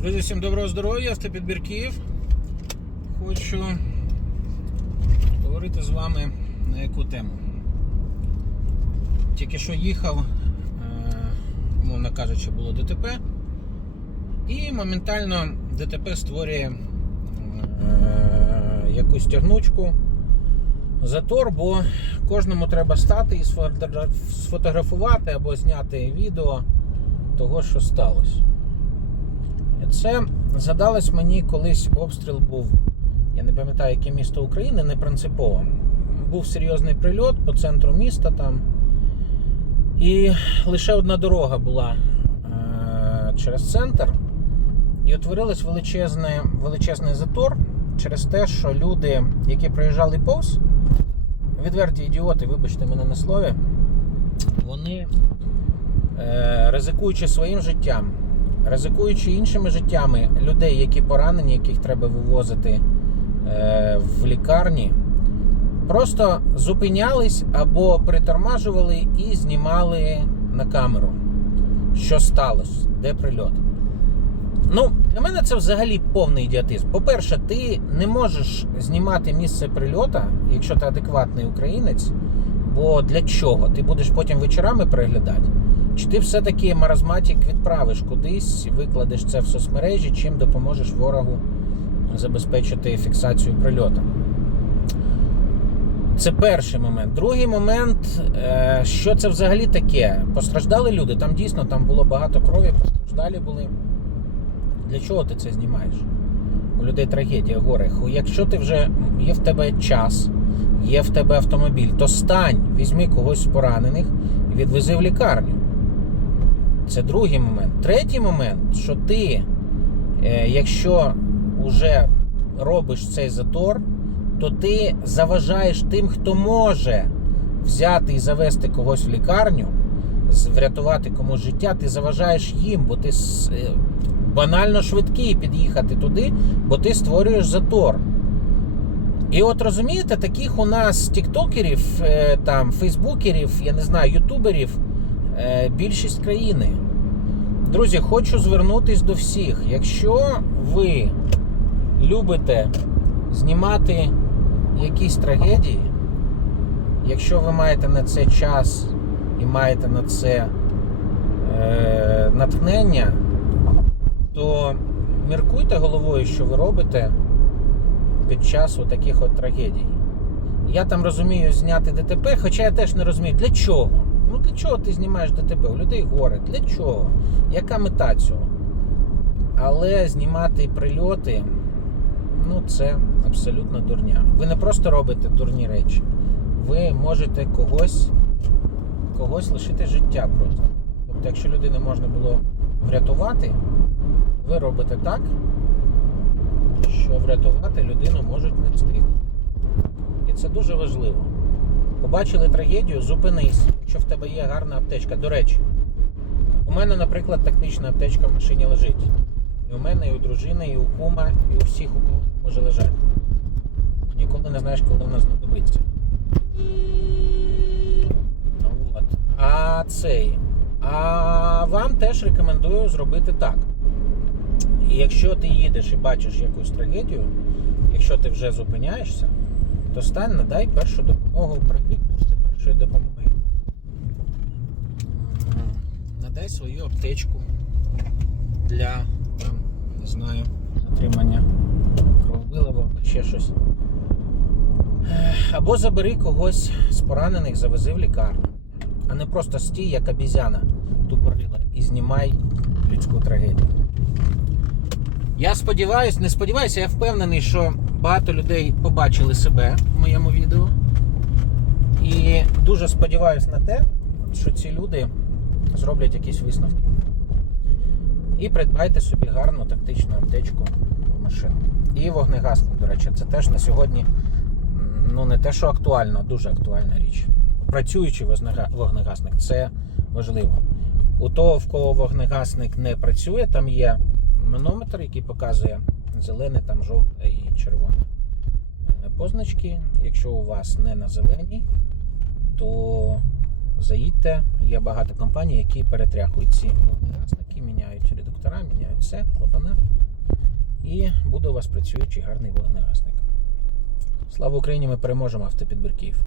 Друзі, всім доброго здоров'я, Степідбір Київ. Хочу говорити з вами на яку тему. Тільки що їхав, е, мовно кажучи, було ДТП, і моментально ДТП створює е, якусь тягнучку, затор, бо кожному треба стати і сфотографувати або зняти відео того, що сталося. Це згадалось мені колись обстріл був. Я не пам'ятаю, яке місто України, не принципово. Був серйозний прильот по центру міста там. І лише одна дорога була е- через центр. І утворилось величезне, величезний затор через те, що люди, які проїжджали повз, відверті ідіоти, вибачте мене на слові, вони, е- ризикуючи своїм життям, ризикуючи іншими життями людей, які поранені, яких треба вивозити е, в лікарні, просто зупинялись або притормажували і знімали на камеру, що сталося, де прильот. Ну, для мене це взагалі повний ідіотизм. По-перше, ти не можеш знімати місце прильота, якщо ти адекватний українець. Бо для чого? Ти будеш потім вечорами переглядати? Чи ти все-таки маразматик відправиш кудись, викладеш це в соцмережі, чим допоможеш ворогу забезпечити фіксацію прильоту? Це перший момент. Другий момент, е, що це взагалі таке? Постраждали люди, там дійсно там було багато крові, постраждалі були. Для чого ти це знімаєш? У людей трагедія, горе. Якщо ти вже є в тебе час, є в тебе автомобіль, то стань, візьми когось з поранених і відвези в лікарню. Це другий момент. Третій момент, що ти, е, якщо вже робиш цей затор, то ти заважаєш тим, хто може взяти і завести когось в лікарню, врятувати комусь життя, ти заважаєш їм, бо ти е, банально швидкий під'їхати туди, бо ти створюєш затор. І от розумієте, таких у нас тіктокерів, е, там, фейсбукерів, я не знаю, ютуберів більшість країни. Друзі, хочу звернутись до всіх. Якщо ви любите знімати якісь трагедії, якщо ви маєте на це час і маєте на це е, натхнення, то міркуйте головою, що ви робите під час таких от трагедій. Я там розумію зняти ДТП, хоча я теж не розумію, для чого? Ну для чого ти знімаєш ДТП? У людей горе. Для чого? Яка мета цього? Але знімати прильоти, ну це абсолютно дурня. Ви не просто робите дурні речі, ви можете когось, когось лишити життя просто. Тобто, якщо людину можна було врятувати, ви робите так, що врятувати людину можуть не встигнути. І це дуже важливо. Побачили трагедію, зупинись, якщо в тебе є гарна аптечка. До речі, у мене, наприклад, тактична аптечка в машині лежить. І у мене, і у дружини, і у кума, і у всіх, у кого може лежати. Ніколи не знаєш, коли вона знадобиться. От. А цей. А вам теж рекомендую зробити так. І якщо ти їдеш і бачиш якусь трагедію, якщо ти вже зупиняєшся, то стань, надай першу допомогу, пройди курси першої допомоги. Надай свою аптечку для, там, не знаю, затримання крововиливу або ще щось. Або забери когось з поранених, завези в лікарню. А не просто стій, як обізяна тупорила, і знімай людську трагедію. Я сподіваюся, не сподіваюся, я впевнений, що багато людей побачили себе в моєму відео. І дуже сподіваюся на те, що ці люди зроблять якісь висновки. І придбайте собі гарну тактичну аптечку в машину. І вогнегасник, до речі, це теж на сьогодні ну не те, що актуально, дуже актуальна річ. Працюючий вогнегасник це важливо. У того, в кого вогнегасник не працює, там є манометр, який показує зелене, там жовте і позначки. Якщо у вас не на зеленій, то заїдьте. Є багато компаній, які перетряхують ці вогнегасники міняють редуктора, міняють все, клапана. І буде у вас працюючий гарний вогнегасник. Слава Україні! Ми переможемо автопідбір Київ.